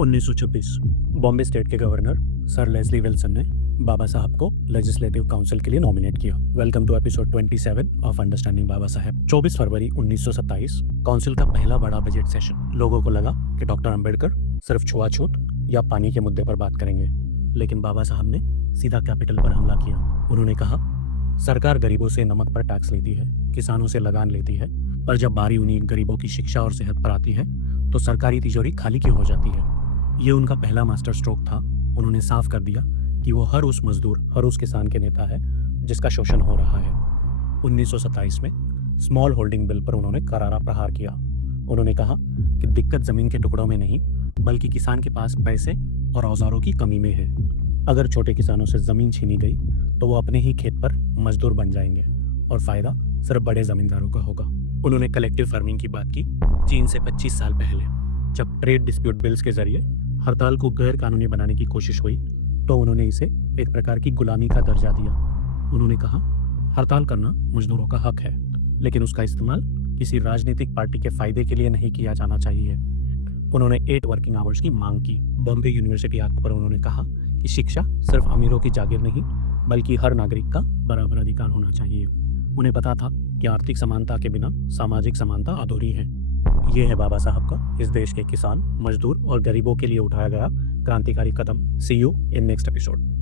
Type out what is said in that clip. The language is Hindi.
1926 बॉम्बे स्टेट के गवर्नर सर लेस्ली विल्सन ने बाबा साहब को लेजिस्लेटिव काउंसिल के लिए नॉमिनेट किया। Welcome to episode 27 of understanding Baba Saheb. 24 February 1927 council का पहला बड़ा बजट सेशन। लोगों को लगा कि डॉक्टर अंबेडकर सिर्फ छुआछूत या पानी के मुद्दे पर बात करेंगे, लेकिन बाबा साहब ने सीधा कैपिटल पर हमला किया। उन्होंने कहा, सरकार गरीबों से नमक पर टैक्स लेती है, किसानों से लगान लेती है, पर जब बारी उन्हीं गरीबों की शिक्षा और सेहत पर आती है तो सरकारी तिजोरी खाली क्यों हो जाती है। ये उनका पहला मास्टर स्ट्रोक था। उन्होंने साफ कर दिया कि वो हर उस मजदूर, हर उस किसान के नेता है जिसका शोषण हो रहा है। 1927 में स्मॉल होल्डिंग बिल पर उन्होंने करारा प्रहार किया। उन्होंने कहा कि दिक्कत जमीन के टुकड़ों में नहीं, बल्कि किसान के पास पैसे और औजारों की कमी में है। अगर छोटे किसानों से जमीन छीनी गई तो वो अपने ही खेत पर मजदूर बन जाएंगे और फायदा सिर्फ बड़े जमींदारों का होगा। उन्होंने कलेक्टिव फार्मिंग की बात की। चीन से 25 साल पहले जब ट्रेड डिस्प्यूट बिल्स के जरिए हड़ताल को गैर कानूनी बनाने की कोशिश हुई तो उन्होंने इसे एक प्रकार की गुलामी का दर्जा दिया। उन्होंने कहा, हड़ताल करना मजदूरों का हक है, लेकिन उसका इस्तेमाल किसी राजनीतिक पार्टी के फायदे के लिए नहीं किया जाना चाहिए। उन्होंने 8 वर्किंग आवर्स की मांग की। बॉम्बे यूनिवर्सिटी एक्ट पर उन्होंने कहा कि शिक्षा सिर्फ अमीरों की जागीर नहीं, बल्कि हर नागरिक का बराबर अधिकार होना चाहिए। उन्हें पता था कि आर्थिक समानता के बिना सामाजिक समानता अधूरी है। ये है बाबा साहब का इस देश के किसान, मजदूर और गरीबों के लिए उठाया गया क्रांतिकारी कदम। सी यू इन नेक्स्ट एपिसोड।